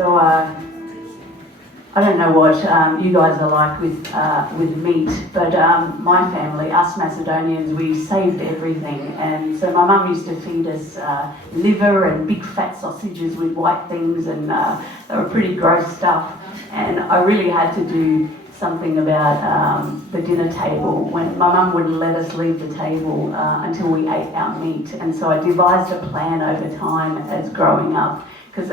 So I don't know what you guys are like with meat, but my family, us Macedonians, we saved everything. And so my mum used to feed us liver and big fat sausages with white things, and they were pretty gross stuff. And I really had to do something about the dinner table when my mum wouldn't let us leave the table until we ate our meat. And so I devised a plan over time as growing up, because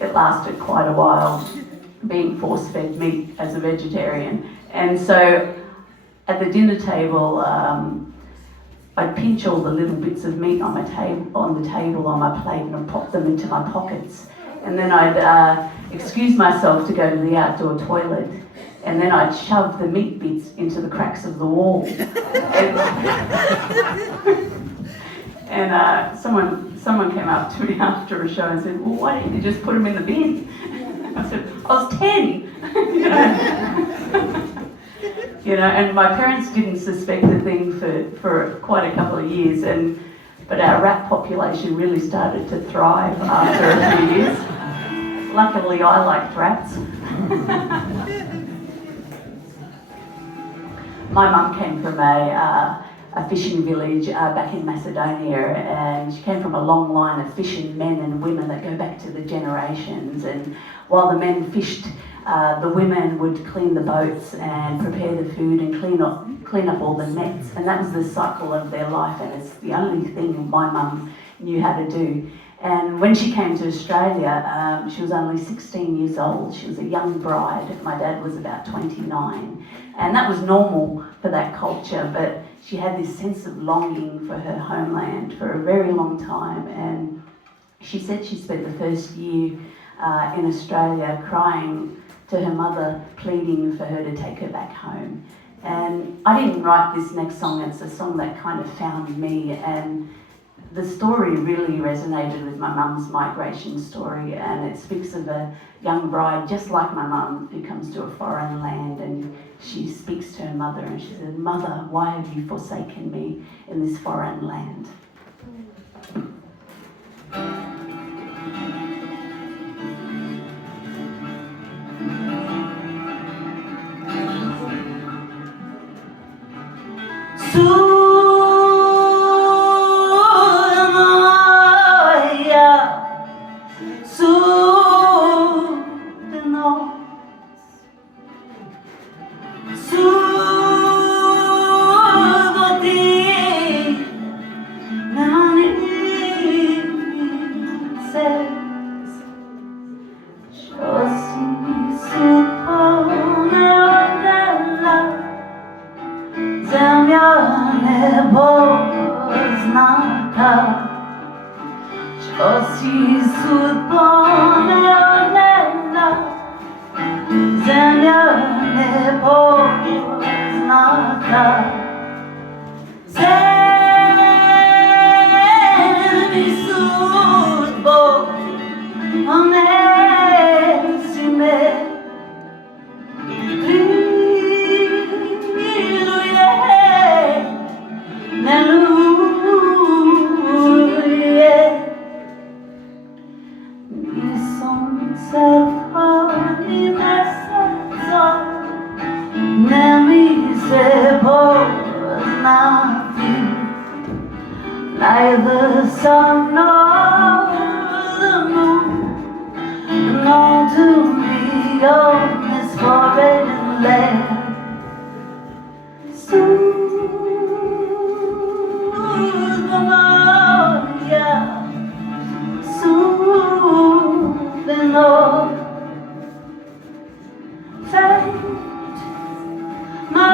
it lasted quite a while, being force-fed meat as a vegetarian. And so at the dinner table, I'd pinch all the little bits of meat on the table on my plate, and I'd pop them into my pockets. And then I'd excuse myself to go to the outdoor toilet, and then I'd shove the meat bits into the cracks of the wall. And someone came up to me after a show and said, "Well, why didn't you just put them in the bin?" I said, "I was 10." You know, and my parents didn't suspect the thing for quite a couple of years, but our rat population really started to thrive after a few years. Luckily, I liked rats. My mum came from a fishing village back in Macedonia, and she came from a long line of fishing men and women that go back to the generations. And while the men fished, the women would clean the boats and prepare the food and clean up all the nets, and that was the cycle of their life, and it's the only thing my mum knew how to do. And when she came to Australia, she was only 16 years old. She was a young bride. My dad was about 29. And that was normal for that culture, but she had this sense of longing for her homeland for a very long time. And she said she spent the first year in Australia crying to her mother, pleading for her to take her back home. And I didn't write this next song. It's a song that kind of found me, and the story really resonated with my mum's migration story, and it speaks of a young bride just like my mum who comes to a foreign land, and she speaks to her mother and she said, "Mother, why have you forsaken me in this foreign land?" Neither sun nor the moon belong to me on this foreign land. My